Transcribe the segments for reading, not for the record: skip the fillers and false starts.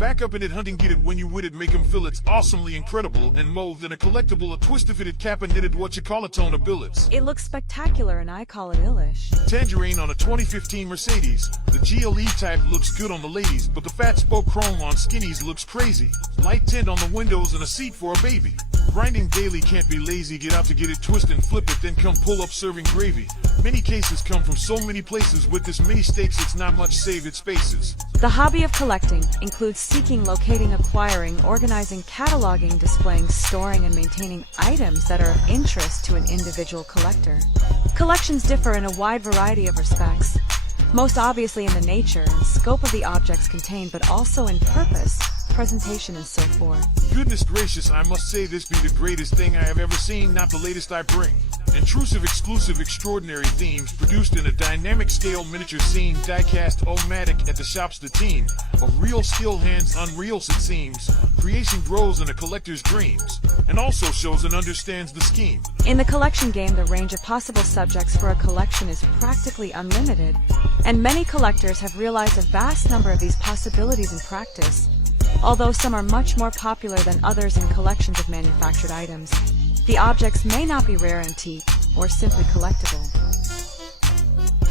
Back up in it hunting get it when you with it make 'em feel it's awesomely incredible and more than a collectible a twisted fitted cap and knitted what you call a tone of billets. It looks spectacular and I call it illish. Tangerine on a 2015 Mercedes. The GLE type looks good on the ladies, but the fat spoke chrome on skinnies looks crazy. Light tint on the windows and a seat for a baby. Grinding daily, can't be lazy, get out to get it, twist and flip it, then come pull up serving gravy. Many cases come from so many places, with this many stakes it's not much save its spaces. The hobby of collecting includes seeking, locating, acquiring, organizing, cataloging, displaying, storing, and maintaining items that are of interest to an individual collector. Collections differ in a wide variety of respects, most obviously in the nature and scope of the objects contained, but also in purpose, presentation, and so forth. Goodness gracious, I must say this be the greatest thing I have ever seen, not the latest I bring. Intrusive, exclusive, extraordinary themes produced in a dynamic scale miniature scene, die-cast O-matic at the shops the team. Of real skill hands unreal it seems. Creation grows in a collector's dreams, and also shows and understands the scheme. In the collection game, the range of possible subjects for a collection is practically unlimited, and many collectors have realized a vast number of these possibilities in practice, although some are much more popular than others in collections of manufactured items. The objects may not be rare, antique, or simply collectible.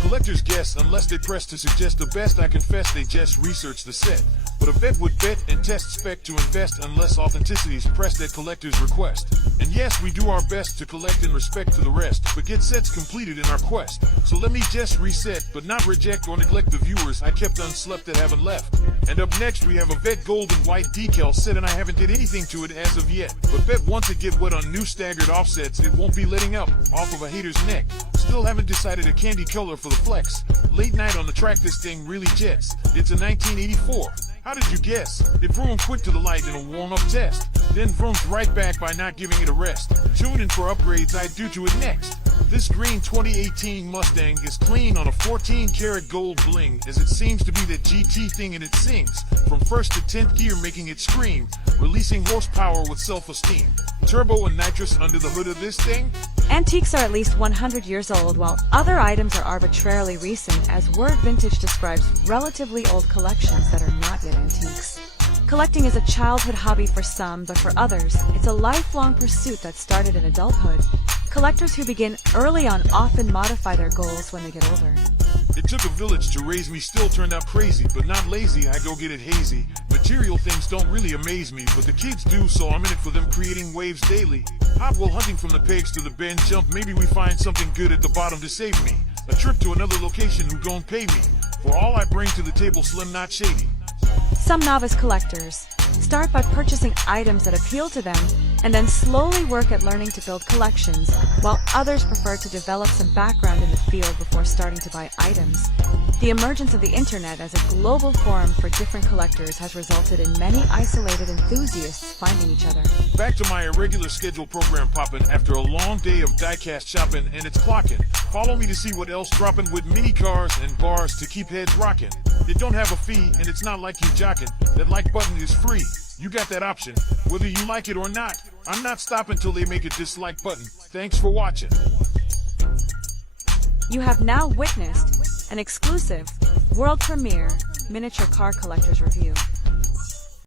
Collectors guess unless they press to suggest the best. I confess they just research the set. But a vet would bet and test spec to invest unless authenticity is pressed at collector's request. And yes, we do our best to collect in respect to the rest, but get sets completed in our quest. So let me just reset, but not reject or neglect the viewers I kept unslept that haven't left. And up next we have a vet gold and white decal set, and I haven't did anything to it as of yet. But bet once it get wet on new staggered offsets, it won't be letting up off of a hater's neck. Still haven't decided a candy color for the flex. Late night on the track, this thing really jets. It's a 1984. How did you guess? It vroomed quick to the light in a warm-up test, then vroomed right back by not giving it a rest. Tune in for upgrades I do to it next. This green 2018 Mustang is clean on a 14-karat gold bling, as it seems to be that GT thing, and it sings from 1st to 10th gear, making it scream, releasing horsepower with self-esteem. Turbo and nitrous under the hood of this thing? Antiques are at least 100 years old, while other items are arbitrarily recent, as word vintage describes relatively old collections that are not yet antiques. Collecting is a childhood hobby for some, but for others, it's a lifelong pursuit that started in adulthood. Collectors who begin early on often modify their goals when they get older. It took a village to raise me, still turned out crazy, but not lazy, I go get it hazy. Material things don't really amaze me, but the kids do, so I'm in it for them, creating waves daily. Hot while hunting from the pegs to the bend jump, maybe we find something good at the bottom to save me. A trip to another location who gon' pay me for all I bring to the table, slim not shady. Some novice collectors start by purchasing items that appeal to them, and then slowly work at learning to build collections, while others prefer to develop some background in the field before starting to buy items. The emergence of the internet as a global forum for different collectors has resulted in many isolated enthusiasts finding each other. Back to my irregular schedule program popping after a long day of diecast shopping, and it's clocking. Follow me to see what else dropping with mini cars and bars to keep heads rocking. It don't have a fee, and it's not like you jocking. That like button is free. You got that option. Whether you like it or not, I'm not stopping till they make a dislike button. Thanks for watching. You have now witnessed an exclusive, world premiere miniature car collector's review.